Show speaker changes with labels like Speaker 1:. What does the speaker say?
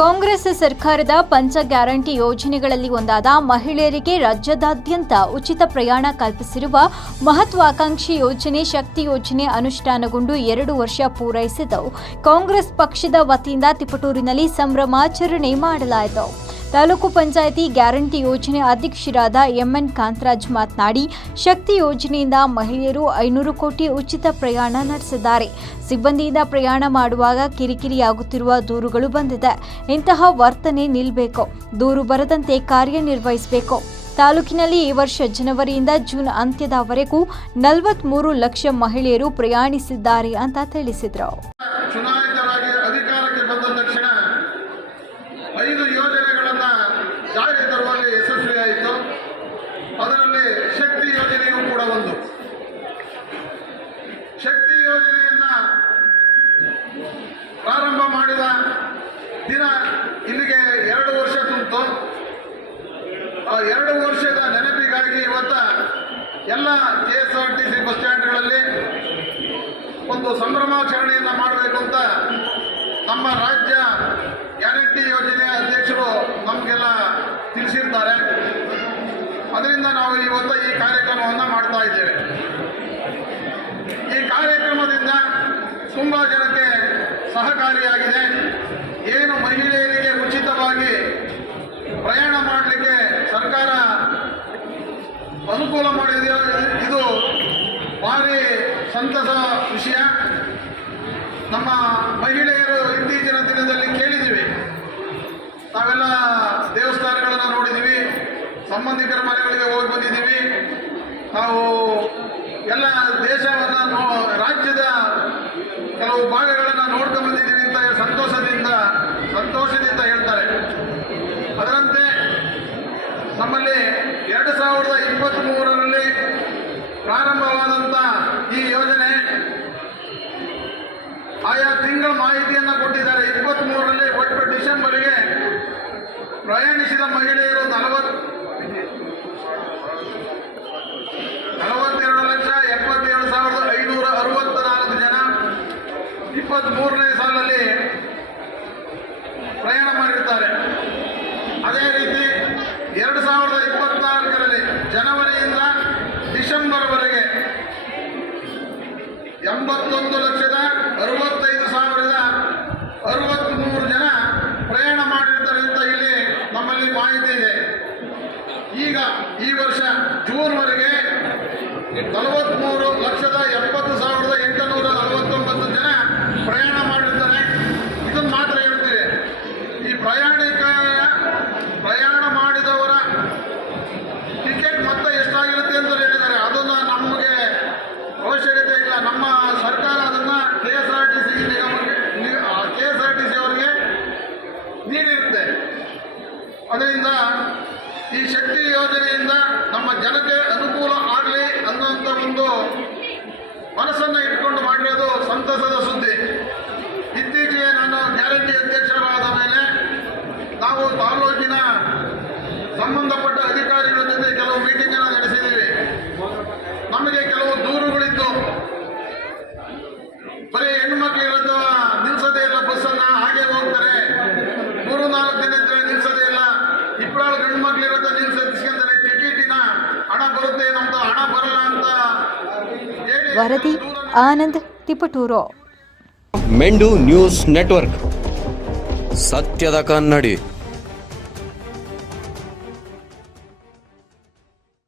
Speaker 1: ಕಾಂಗ್ರೆಸ್ ಸರ್ಕಾರದ ಪಂಚ ಗ್ಯಾರಂಟಿ ಯೋಜನೆಗಳಲ್ಲಿ ಒಂದಾದ ಮಹಿಳೆಯರಿಗೆ ರಾಜ್ಯದಾದ್ಯಂತ ಉಚಿತ ಪ್ರಯಾಣ ಕಲ್ಪಿಸಿರುವ ಮಹತ್ವಾಕಾಂಕ್ಷಿ ಯೋಜನೆ, ಶಕ್ತಿ ಯೋಜನೆ ಅನುಷ್ಠಾನಗೊಂಡು ಎರಡು ವರ್ಷ ಪೂರೈಸಿದವು ಕಾಂಗ್ರೆಸ್ ಪಕ್ಷದ ವತಿಯಿಂದ ತಿಪಟೂರಿನಲ್ಲಿ ಸಂಭ್ರಮಾಚರಣೆ ಮಾಡಲಾಯಿತು. ತಾಲೂಕು ಪಂಚಾಯಿತಿ ಗ್ಯಾರಂಟಿ ಯೋಜನೆ ಅಧ್ಯಕ್ಷರಾದ ಎಂಎನ್ ಕಾಂತರಾಜ್ ಮಾತನಾಡಿ, ಶಕ್ತಿ ಯೋಜನೆಯಿಂದ ಮಹಿಳೆಯರು ಐನೂರು ಕೋಟಿ ಉಚಿತ ಪ್ರಯಾಣ ನಡೆಸಿದ್ದಾರೆ. ಸಿಬ್ಬಂದಿಯಿಂದ ಪ್ರಯಾಣ ಮಾಡುವಾಗ ಕಿರಿಕಿರಿಯಾಗುತ್ತಿರುವ ದೂರುಗಳು ಬಂದಿದೆ. ಇಂತಹ ವರ್ತನೆ ನಿಲ್ಲಬೇಕು ದೂರು ಬರದಂತೆ ಕಾರ್ಯನಿರ್ವಹಿಸಬೇಕು. ತಾಲೂಕಿನಲ್ಲಿ ಈ ವರ್ಷ ಜನವರಿಯಿಂದ ಜೂನ್ ಅಂತ್ಯದವರೆಗೂ ನಲವತ್ಮೂರು ಲಕ್ಷ ಮಹಿಳೆಯರು ಪ್ರಯಾಣಿಸಿದ್ದಾರೆ ಅಂತ ತಿಳಿಸಿದರು.
Speaker 2: ಜಾರಿಗೆ ತರುವಲ್ಲಿ ಯಶಸ್ವಿಯಾಯಿತು ಅದರಲ್ಲಿ ಶಕ್ತಿ ಯೋಜನೆಯೂ ಕೂಡ ಒಂದು. ಶಕ್ತಿ ಯೋಜನೆಯನ್ನ ಪ್ರಾರಂಭ ಮಾಡಿದ ದಿನ ಇಲ್ಲಿಗೆ ಎರಡು ವರ್ಷ ತುಂಬಿತು. ಆ ಎರಡು ವರ್ಷದ ನೆನಪಿಗಾಗಿ ಇವತ್ತ ಎಲ್ಲ K S R T C bus ಸ್ಟ್ಯಾಂಡ್ಗಳಲ್ಲಿ ಒಂದು ಸಂಭ್ರಮಾಚರಣೆಯನ್ನು ಮಾಡಬೇಕು ಅಂತ ನಮ್ಮ ರಾಜ್ಯ ಗ್ಯಾರಂಟಿ ಯೋಜನೆಯ ಅಧ್ಯಕ್ಷರು ನಮಗೆಲ್ಲ ತಿಳಿಸಿರ್ತಾರೆ ಅದರಿಂದ ನಾವು ಇವತ್ತು ಈ ಕಾರ್ಯಕ್ರಮವನ್ನು ಮಾಡ್ತಾ ಇದ್ದೇವೆ. ಈ ಕಾರ್ಯಕ್ರಮದಿಂದ ತುಂಬ ಜನಕ್ಕೆ ಸಹಕಾರಿಯಾಗಿದೆ. ಏನು ಮಹಿಳೆಯರಿಗೆ ಉಚಿತವಾಗಿ ಪ್ರಯಾಣ ಮಾಡಲಿಕ್ಕೆ ಸರ್ಕಾರ ಅನುಕೂಲ ಮಾಡಿದೆಯೋ ಇದು ಭಾರಿ ಸಂತಸ ವಿಷಯ. ನಮ್ಮ ಮಹಿಳೆಯರು ಇತ್ತೀಚಿನ ದಿನದಲ್ಲಿ ಕೇಳಿದ್ದೀವಿ. ತಾವೆಲ್ಲ ದೇವಸ್ಥಾನಗಳನ್ನು ಸಂಬಂಧಿಕರ ಮನೆಗಳಿಗೆ ಹೋಗಿ ಬಂದಿದ್ದೀವಿ. ನಾವು ಎಲ್ಲ ದೇಶವನ್ನು ರಾಜ್ಯದ ಕೆಲವು ಭಾಗಗಳನ್ನು ನೋಡ್ಕೊಂಡು ಬಂದಿದ್ದೀವಿ ಅಂತ ಸಂತೋಷದಿಂದ ಸಂತೋಷದಿಂದ ಹೇಳ್ತಾರೆ. ಅದರಂತೆ ನಮ್ಮಲ್ಲಿ ಎರಡು ಸಾವಿರದ ಇಪ್ಪತ್ತ್ ಮೂರರಲ್ಲಿ ಪ್ರಾರಂಭವಾದಂಥ ಈ ಯೋಜನೆ ಆಯಾ ತಿಂಗಳ ಮಾಹಿತಿಯನ್ನು ಕೊಟ್ಟಿದ್ದಾರೆ. ಇಪ್ಪತ್ತ್ ಮೂರರಲ್ಲಿ ಒಟ್ಟು ಡಿಸೆಂಬರ್ಗೆ ಪ್ರಯಾಣಿಸಿದ ಮಹಿಳೆಯರು ನಲವತ್ತು ನಲವತ್ತೆರಡು ಲಕ್ಷ ಎಪ್ಪತ್ತೇಳು ಸಾವಿರದ ಐನೂರ ಅರವತ್ತ ನಾಲ್ಕು ಜನ ಇಪ್ಪತ್ತ್ ಮೂರನೇ ಸಾಲಲ್ಲಿ ಪ್ರಯಾಣ ಮಾಡಿರ್ತಾರೆ. ಅದೇ ರೀತಿ ಎರಡು ಸಾವಿರದ ಇಪ್ಪತ್ನಾಲ್ಕರಲ್ಲಿ ಜನವರಿಯಿಂದ ಡಿಸೆಂಬರ್ವರೆಗೆ ಎಂಬತ್ತೊಂದು ಲಕ್ಷದ ಅರವತ್ತೈದು ಸಾವಿರದ ಅರವತ್ತ್ಮೂರು ಜನ ಪ್ರಯಾಣ ಮಾಡಿರ್ತಾರೆ ಅಂತ ಇಲ್ಲಿ ನಮ್ಮಲ್ಲಿ ಮಾಹಿತಿ ಇದೆ. ಈಗ ಈ ವರ್ಷ ಜೂನ್ವರೆಗೆ ನಲವತ್ತ್ಮೂರು ಲಕ್ಷದ ಎಪ್ಪತ್ತು ಸಾವಿರದ ಎಂಟುನೂರ ನಲವತ್ತೊಂಬತ್ತು ಜನ ಪ್ರಯಾಣ ಮಾಡಿರ್ತಾರೆ ಇದನ್ನು ಮಾತ್ರ ಹೇಳ್ತೀವಿ ಈ ಪ್ರಯಾಣಿಕ ಪ್ರಯಾಣ ಮಾಡಿದವರ ಟಿಕೆಟ್ ಮತ್ತೆ ಎಷ್ಟಾಗಿರುತ್ತೆ ಅಂತ ಹೇಳಿದ್ದಾರೆ ಅದನ್ನು ನಮಗೆ ಅವಶ್ಯಕತೆ ಇಲ್ಲ ನಮ್ಮ ಸರ್ಕಾರ ಅದನ್ನು K S R T C ನಿಗಮಕ್ಕೆ K S R T C ಅವರಿಗೆ ನೀಡಿರುತ್ತೆ ಅದರಿಂದ ಈ ಶಕ್ತಿ ಯೋಜನೆಯಿಂದ ನಮ್ಮ ಜನತೆ ಅನುಕೂಲ ಆಗಲಿ ಅನ್ನುವಂಥ ಒಂದು ಮನಸ್ಸನ್ನು ಇಟ್ಕೊಂಡು ಮಾಡಿರೋದು ಸಂತಸದ ಸುದ್ದಿ. ಇತ್ತೀಚೆಗೆ ನನ್ನ ಗ್ಯಾರಂಟಿ ಅಧ್ಯಕ್ಷರಾದ ಮೇಲೆ ನಾವು ತಾಲೂಕಿನ ಸಂಬಂಧಪಟ್ಟ ಅಧಿಕಾರಿಗಳ ಜೊತೆ ಕೆಲವು ಮೀಟಿಂಗ್ ಅನ್ನು ನಡೆಸಿದ್ದೀವಿ. ನಮಗೆ ಕೆಲವು ದೂರುಗಳಿದ್ದು ಬರೀ ಹೆಣ್ಮಕ್ಳು ಹೇಳುತ್ತ ನಿಲ್ಸದೇ ಇಲ್ಲ ಬಸ್ಸನ್ನ ಹಾಗೆ ಹೋಗ್ತಾರೆ. ಮೂರು ನಾಲ್ಕು ದಿನ ಇದ್ರೆ ನಿಲ್ಸದೇ ಇಲ್ಲ. ಇಬ್ಬರಾಳು ಗಂಡು ಮಕ್ಳು ನಿಲ್ಸಿಸ್ಕೊಂತಾರೆ ಟಿಕೆಟಿನ ಹಣ ಬರುತ್ತೆ ನಮ್ದು ಹಣ ಬರಲ್ಲ ಅಂತ ಹೇಳಿ
Speaker 1: ವರದಿ ಆನಂದ್ ತಿಪಟೂರು.
Speaker 3: ಮೆಂಡು ನ್ಯೂಸ್ ನೆಟ್ವರ್ಕ್. ಸತ್ಯದ ಕನ್ನಡಿ.